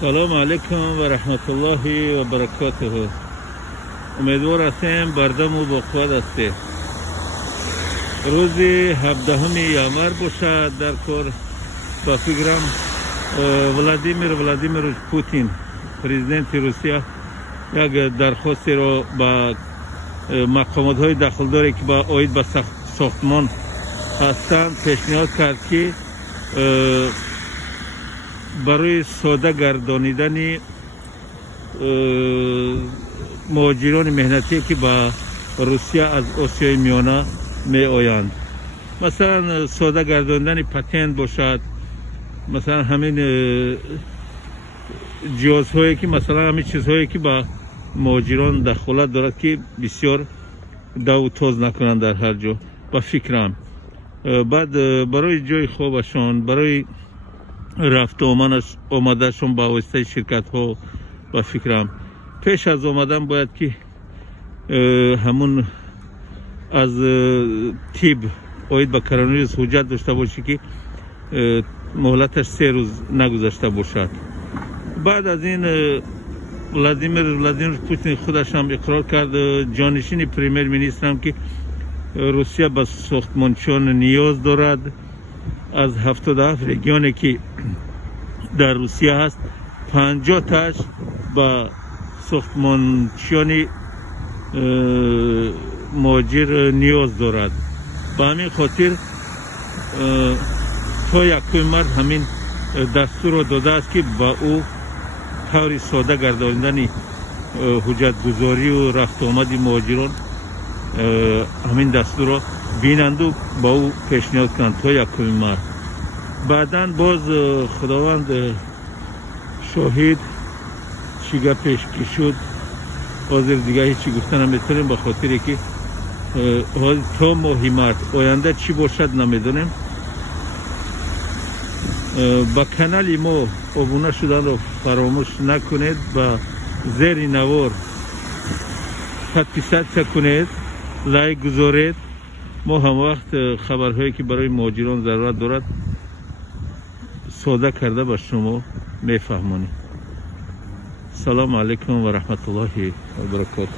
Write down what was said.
سلام علیکم و رحمت الله و برکاته. امیدوار هستیم بردم و با قوت هستی. روز 17 ینور باشد در کار. با فکرم ولادیمیر پوتین پرزیدنت روسیه یک درخواستی را با مقامات های داخلداری که با آید به ساختمان هستند پیشنهاد کرد که برای ساده گردانیدن مهاجران مهنتی که با روسیه از آسیای میانه می آیند، مثلا ساده گردانیدن پتنت باشد، مثلا همین جهازهایی که مثلا همین چیزهایی که با مهاجران دخالت دارد که بسیار دو و تاز نکنند در هر جا. با فکرم بعد برای جای خوابشان، برای رفت آمدشون با واسطه شرکت ها، با فکرم پیش از آمدن باید که همون از تیب باید با کرونا حجت داشته باشی که مهلتش 3 روز نگذشته باشد. بعد از این ولادیمیر پوتین خودش هم اقرار کرد، جانشین پریمیر مینیستر هم، که روسیه به ساختمانچیان نیاز دارد. از 77 رگیونی که در روسیه هست 50 تاش با ساختمانچیان مهاجر نیاز دارد. به همین خاطر تا 1 مارس همین دستور را داده است که با او طور ساده گرداندن حجت گذاری و رفت آمد مهاجران همین دستور را بینند و با او پیشنهاد کنند تا 1 مارس. بعدا باز خداوند شاهد چی گپش که شد، حاضر دیگه هیچی گفتن نمیتونیم، به خاطر که تا ماه مارس آینده چی باشد نمیدونیم. با کانال ما ابونه شدن رو فراموش نکنید، با زیر نوار 100% کنید، لایک گذارید. ما هم وقت خبرهایی که برای مهاجران ضرورت دارد ساده کرده به شما میفهمانیم. سلام علیکم و رحمت الله و برکاته.